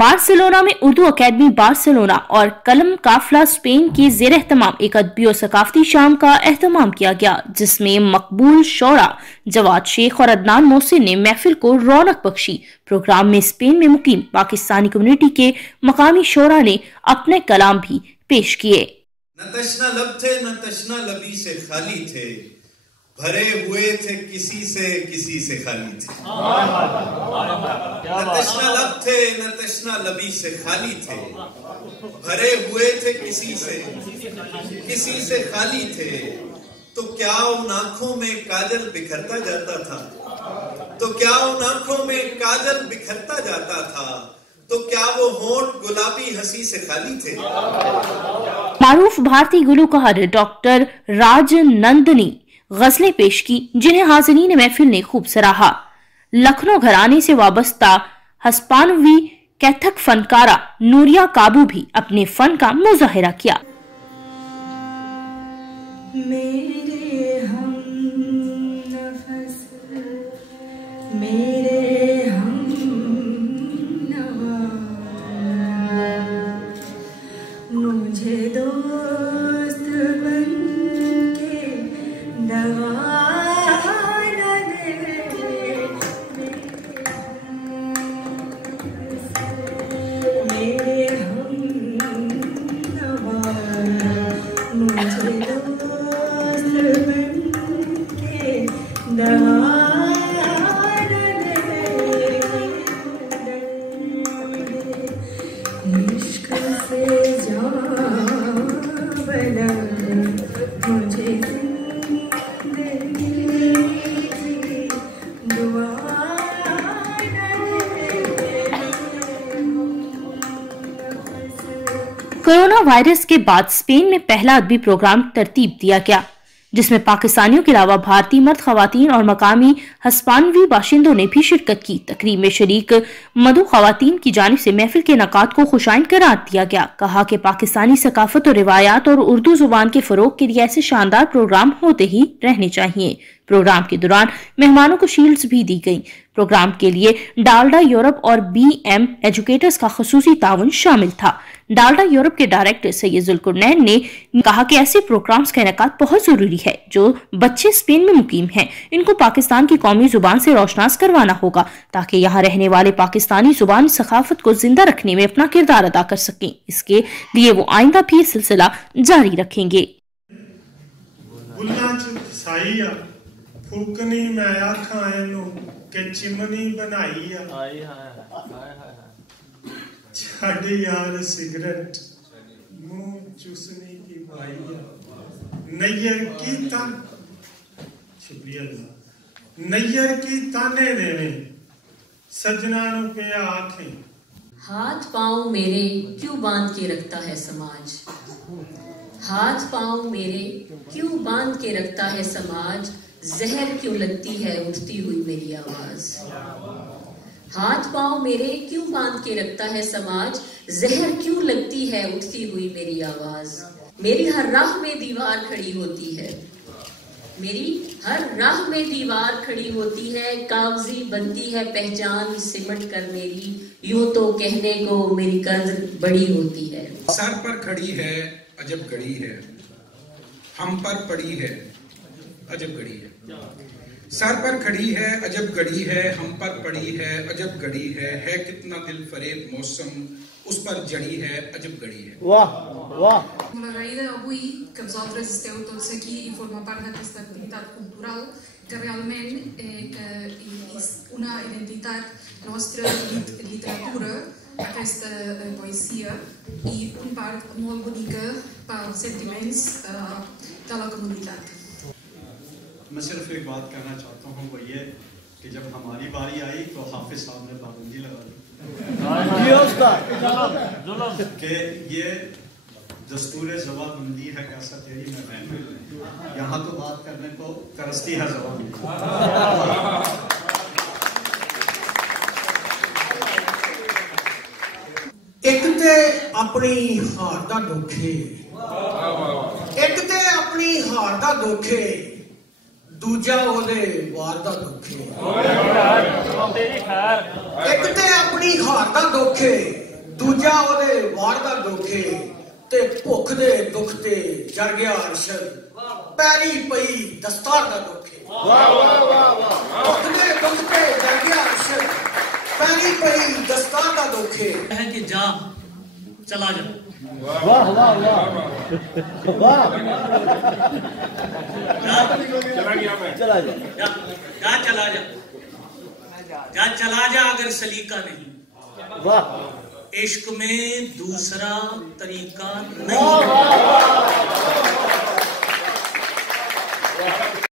Barcelona में Urdu academy Barcelona और कलम काफिला स्पेन की ज़ेर एहतमाम एक अदबी और सकाफती शाम का एहतमाम किया गया, जिसमें मकबूल शोरा जवाद शेख और अदनान मोहसिन ने महफिल को रौनक बख्शी। प्रोग्राम में स्पेन में मुकीम पाकिस्तानी कम्युनिटी के मकामी शोरा ने अपने कलाम भी पेश किए। न तशना लब थे न तशना लबी से खाली थे, भरे हुए थे किसी से खाली थे। न तशना लब थे न तशना लबी से खाली थे, भरे हुए थे किसी से खाली थे। तो क्या उन आंखों में काजल बिखरता जाता था, तो क्या उन आंखों में काजल बिखरता जाता था, तो क्या वो होंठ गुलाबी हंसी से खाली थे। मारूफ भारतीय गुलूकार डॉक्टर राजनंद ने गजलें पेश की, जिन्हें हाज़रीन महफिल ने खूब सराहा। लखनऊ घराने से वाबस्ता हस्पानवी कैथक फनकारा नूरिया काबू भी अपने फन का मुजाहिरा किया। मेरे हम नफस मेरे हम नवा, मुझे दोस्त बन के दवा न दे। मेरे हम नवा, मुझे दोस्त बन के दवा न दे। इश्क से जान बना मुझे कोरोना वायरस के बाद स्पेन में पहला अदबी प्रोग्राम तरतीब दिया गया, जिसमें पाकिस्तानियों के अलावा भारतीय मर्द, खवातीन और मकामी हस्पानवी बाशिंदों ने भी शिरकत की। तकरीब में शरीक मदु खवातीन की जानिब से महफिल के नकात को खुशाइन करार दिया गया। कहा कि पाकिस्तानी सकाफत और रिवायात और उर्दू जुबान के फरोग के लिए ऐसे शानदार प्रोग्राम होते ही रहने चाहिए। प्रोग्राम के दौरान मेहमानों को शील्ड्स भी दी गई। प्रोग्राम के लिए डालडा यूरोप और BM एजुकेटर्स का खुसूसी ताउन शामिल था। डालडा यूरोप के डायरेक्टर सैयद जुल्कुरनैन ने कहा कि ऐसे प्रोग्राम्स का इनेकाद बहुत जरूरी है। जो बच्चे स्पेन में मुकीम हैं, इनको पाकिस्तान की कौमी जुबान से रोशनास करवाना होगा, ताकि यहाँ रहने वाले पाकिस्तानी जुबान सकाफत को जिंदा रखने में अपना किरदार अदा कर सकें। इसके लिए वो आइंदा भी सिलसिला जारी रखेंगे। फूकनी मैं आखा एनू के चिमनी बनाई छड़ यार सिगरेट मुंह चूसने की भाई नैयर की तान शुक्रिया नैयर की ताने देने सजना पे आंखें। हाथ पांव मेरे क्यों बांध के रखता है समाज, हाथ पांव मेरे क्यों बांध के रखता है समाज, जहर क्यों लगती है उठती हुई मेरी आवाज। हाथ पांव मेरे क्यों बांध के रखता है समाज, जहर क्यों लगती है उठती हुई मेरी आवाज। मेरी हर राह में दीवार खड़ी होती है, मेरी हर राह में दीवार खड़ी होती है, कागजी बनती है पहचान सिमट कर मेरी, यूं तो कहने को मेरी कद्र बड़ी होती है। सर पर खड़ी है अजब गड़ी है, हम पर पड़ी है अजब गड़ी है। सर पर खड़ी है अजब गड़ी है, हम पर पड़ी है अजब गड़ी है कितना दिल फरेब मौसम उस पर जड़ी है अजब गड़ी है। वाह वाह। M'agrada avui que vosaltres esteu tots aquí i formar part d'aquesta activitat cultural que realment és una identitat nostra, literatura, aquesta poesia i un part molt bonica pels sentiments de la comunitat। मैं सिर्फ एक बात कहना चाहता हूँ, वो ये कि जब हमारी बारी आई तो हाफिज साहब ने पाबंदी लगा दी कि ये दस्तूर जवाबंदी है, कैसा तेरी मैं बहन, यहाँ तो बात करने को करस्ती है जवाब। एक ते अपनी हार दा दुखे, एक ते अपनी हार दा दुखे, दूजा ओदे वार दा दुखे। एक ते अपनी हार दा दुखे, दूजा ओदे वार दा दुखे ते भुख दे दुख ते जर गया अरशद पैरी पई दस्तार दा दुखे भुख दे दुख ते जर गया अरशद पैरी पई दस्तार दा दुखे है कि जा चला जा वाह वाह वाह वाह चला जा जा चला जा अगर सलीका नहीं। वाह इश्क में दूसरा तरीका नहीं।